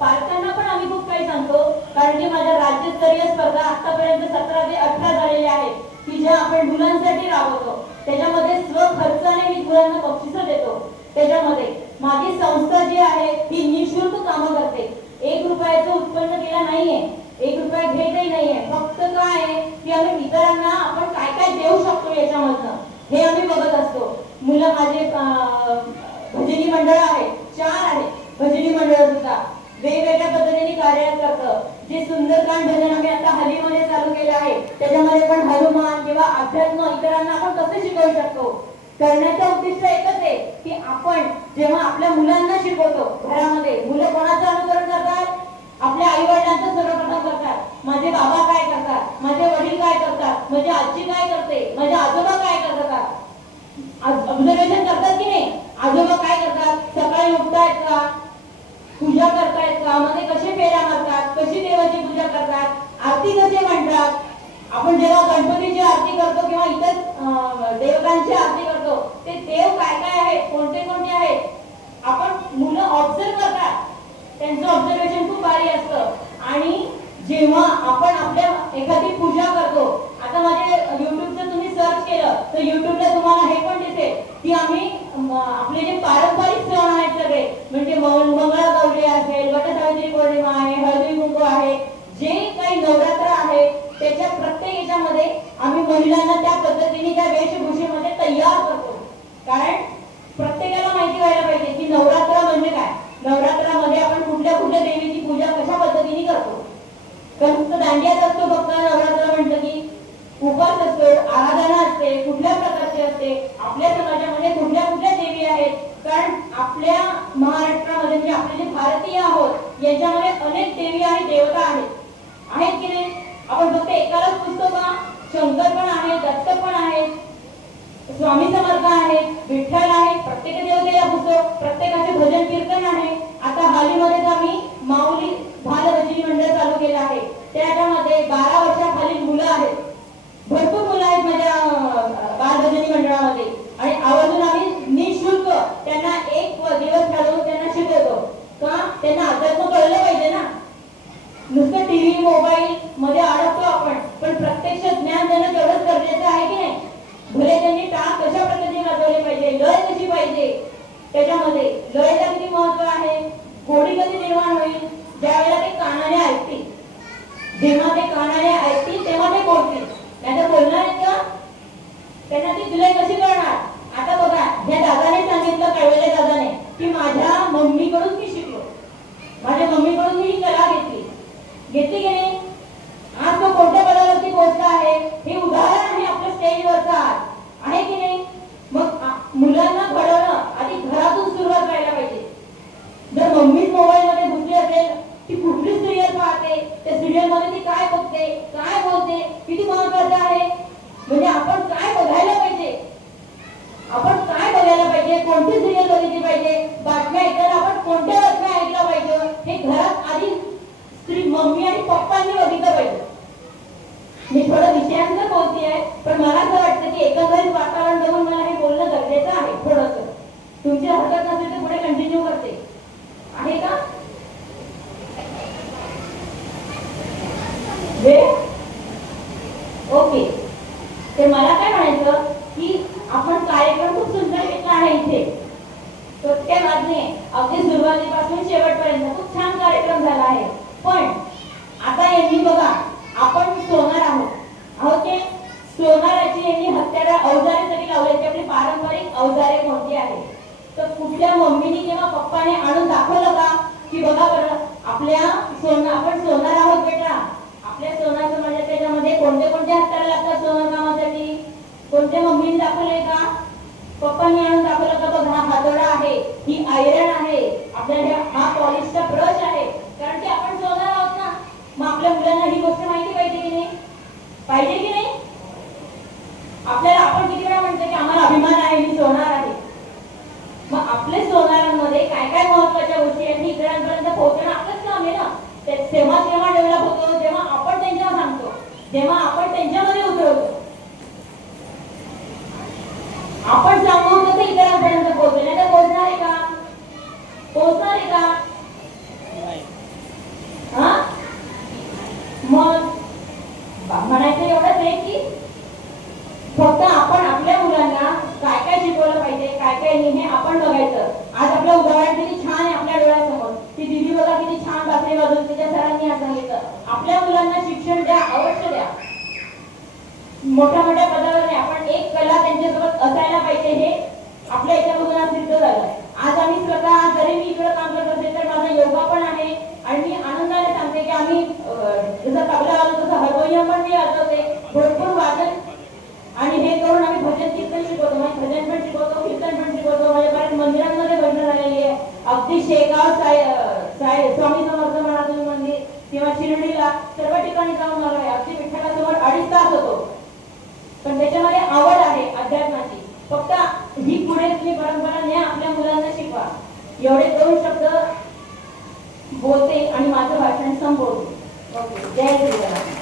पालकांना पण आम्ही खूप काही सांगतो कारण की माझ्या राज्यस्तरीय स्पर्धा आतापर्यंत सतरा ते अठरा झालेल्या आहेत. की ज्या आपण मुलांसाठी राबवतो. त्याच्यामध्ये स्वखर्चाने मी मुलांना बक्षिसं देतो. त्याच्यामध्ये माझी संस्था जी आहे ती निशुल्क कामं करते. एक रुपयाचं उत्पन्न केलं नाहीये. एक रुपया घेतही नाहीये. फक्त काय आहे की आम्ही इतरांना आपण काय काय देऊ शकतो याच्यामधनं हे आम्ही बघत असतो. मुलं माझे भजनी मंडळ आहे चार आहे भजनी मंडळ सुद्धा. वेगवेगळ्या पद्धतीने कार्य करतं. जे सुंदरकांड भजन आम्ही आता हलीमध्ये चालू केलं आहे त्याच्यामध्ये पण हनुमान किंवा अध्यात्म इतरांना आपण कसे शिकवू शकतो? करण्याचं उद्दिष्ट एकच आहे की आपण जेव्हा आपल्या मुलांना शिकवतो घरामध्ये मुलं कोणाचं अनुकरण करतात? आपल्या आई वडिलांचं सर्वप्रथम करतात. माझे बाबा काय करतात? माझे वडील काय करतात? माझी आजी काय करते? माझे आजोबा काय करतात? ऑब्झर्वेशन करतात की नाही? आजोबा काय करतात? सकाळी उठतायत का पूजा करतायत का मध्ये कसे फेऱ्या मारतात कशी देवाची पूजा करतात आरती कसे म्हणतात? आपण जेव्हा गणपतीची आरती करतो किंवा इतर अं, देवतांची आरती करतो ते देव काय काय आहेत कोणते कोणते आहेत? आपण मुलं ऑब्झर्व करतात. त्यांचं ऑब्झर्वेशन खूप भारी असतं. आणि जेव्हा आपण आपल्या एखादी पूजा करतो आता माझ्या युट्यूबचं तुम्ही सर्च केलं तर युट्यूबला तुम्हाला हे पण दिसेल की आम्ही आपले जे पारंपरिक सण आहेत सगळे म्हणजे मंग- असेल वटसावित्री पौर्णिमा आहे हळदी कुंकू आहे जे काही नवरात्र आहे त्याच्या प्रत्येक याच्यामध्ये आम्ही महिलांना त्या पद्धतीने त्या वेशभूषेमध्ये तयार करतो कारण प्रत्येकाला माहिती व्हायला पाहिजे की नवरात्र म्हणजे काय? नवरात्रामध्ये आपण कुठल्या कुठल्या देवीची पूजा कशा पद्धतीने करतो? तर फक्त दांडियात असतो फक्त नवरात्र म्हटलं की उपास असतो आराधना असते कुठल्या प्रकारची असते? आपल्या समाजामध्ये कुठल्या कुठल्या देवी आहेत? कारण आपल्या महाराष्ट्रामध्ये म्हणजे आपले जे भारतीय आहोत यांच्यामध्ये अनेक देवी आणि देवता आहेत. आहेत की नाही? आपण फक्त एकालाच पुस्तक का? शंकर पण आहे दत्त पण आहेत स्वामी समर्थ आहेत विठ्ठल आहे प्रत्येक देवतेला पुजतो प्रत्येकाचे भजन कीर्तन आहे. आता हालीमध्येच आम्ही माऊली बाल रजनी मंडळ चालू केलं आहे. त्याच्यामध्ये बारा वर्षाखालील मुलं आहेत. भरपूर मुलं आहेत माझ्या बाल भजनी मंडळामध्ये. आणि आवर्जून आम्ही निशुल्क त्यांना एक दिवस घालवून त्यांना शिकवतो. का? त्यांना अध्यात्म कळलं पाहिजे ना. नुसतं टीव्ही मोबाईल मध्ये अडकतो आपण. पण प्रत्यक्ष ज्ञान देणं तेवढंच गरजेचं आहे की नाही? भले त्यांनी टाळ कशा पद्धतीने वाजवले पाहिजे लय कशी पाहिजे. त्याच्यामध्ये लयला किती महत्त्व आहे? गोडी कधी निर्माण होईल? ज्या वेळेला ते कानाने ऐकतील. जेव्हा ते कानाने ऐकतील तेव्हा ते बोलतील. नाही तर बोलणार आहेत का? त्यांना ती तुला कशी करणार आता बघा या दादाने सांगितलं कळवेले दादाने की माझ्या मम्मीकडून मी शिकलो. माझ्या मम्मीकडून मी ही कला घेतली. घेतली की नाही? आज तो कोणत्या पदावरती पोहोचला आहे? हे उदाहरण आहे आपल्या स्टेजवरचा आज. आहे की नाही? मग मुलांना घडवणं आधी घरातून सुरुवात व्हायला पाहिजे जर मम्मीच मोबाईल मध्ये घुसली असेल ती कुठली सिरियल पाहते त्या मध्ये ती काय बघते काय बोलते किती महत्वाचं आहे? म्हणजे आपण काय बघायला पाहिजे? आपण काय बघायला पाहिजे? कोणती सिरियल बघितली पाहिजे? बातम्या ऐकायला आपण कोणत्या बातम्या ऐकल्या पाहिजे? हे घरात आधी स्त्री मम्मी आणि पप्पांनी बघितलं पाहिजे. मी थोडं विषयांचं बोलते आहे पण मला असं वाटतं की एकंदरीत वातावरण बघून मला हे बोलणं गरजेचं आहे थोडंसं. तुमची हरकत नसेल तर पुढे कंटिन्यू करते आहे का वेळ ओके. तर मला काय म्हणायचं की आपण कार्यक्रम खूप सुंदर घेतला आहे इथे. प्रत्येक बाजूने अगदी सुरुवातीपासून शेवटपर्यंत खूप छान कार्यक्रम झाला आहे. पण आता यांनी बघा आपण सोनार आहोत. आहोत ते सोनाराची यांनी हत्यारा तरी लावल्याची आपली पारंपरिक अवजारे कोणती आहेत? तर कुठल्या मम्मीने किंवा पप्पाने आणून दाखवलं का? की बघा बरं आपल्या सोना आपण सोनार आहोत बेटा. आपल्या सोनार समाजात म्हणजे त्याच्यामध्ये कोणते कोणते हत्यारे लागतात सोनार कामासाठी? कोणत्या मम्मीने दाखवले का? पप्पानी आणून दाखवलं का? बघ हा हातोडा आहे ही आयरन आहे. आपल्याला हा पॉलिशचा ब्रश आहे. कारण की आपण सोनार आहोत ना मग आपल्या मुलांना ही गोष्ट माहिती पाहिजे की नाही पाहिजे की नाही आपल्याला आपण किती वेळा म्हणतो की आम्हाला अभिमान आहे मी सोनार आहे मग आपले सोनारांमध्ये काय काय महत्त्वाच्या गोष्टी आहेत हे इतरांपर्यंत पोहोचणं आपलंच काम आहे ना ते तेव्हा तेव्हा डेव्हलप होतो जेव्हा आपण त्यांच्यावर तेव्हा आपण त्यांच्यामध्ये उतरवतो. आपण सांगून कसं इतरांपर्यंत पोहोचले नाही तर पोहोचणार आहे का? पोहोचणार आहे का बा- म्हणायचं एवढंच आहे की फक्त आपण आपल्या मुलांना काय काय शिकवलं पाहिजे काय काय नाही हे आपण बघायचं आज आपलं उदाहरण किती छान आहे आपल्या डोळ्यासमोर ती दिदी बघा किती छान बातमी वाजवून तिच्या सरांनी आज सांगितलं आपल्या मुलांना शिक्षण द्या अवश्य द्या मोठ्या मोठ्या पदावर नाही आपण एक कला त्यांच्यासोबत असायला पाहिजे हे आपल्या याच्यामधून आज सिद्ध झालं आज आम्ही स्वतः जरी मी इकडे काम करत असेल तर माझा योगा पण आहे. आणि मी आनंदाने सांगते की आम्ही जसं तबला आलो तसं हार्मोनियम पण मी वाजवते. भरपूर वादन आणि हे करून आम्ही भजन कीर्तन शिकवतो. म्हणजे भजन पण शिकवतो कीर्तन पण शिकवतो. माझ्या बऱ्याच मंदिरांमध्ये भजन झालेली आहे. अगदी शेगाव साय साय स्वामी समर्थ महाराज मंदिर किंवा शिर्डीला सर्व ठिकाणी जाऊन आलो आहे अगदी विठ्ठलासमोर अडीच तास होतो. पण त्याच्यामध्ये आवड आहे अध्यात्माची. फक्त ही पुढे तुम्ही परंपरा न्या आपल्या मुलांना शिकवा. एवढे दोन शब्द बोलते आणि माझं भाषण संपवते. ओके. जय श्रीराम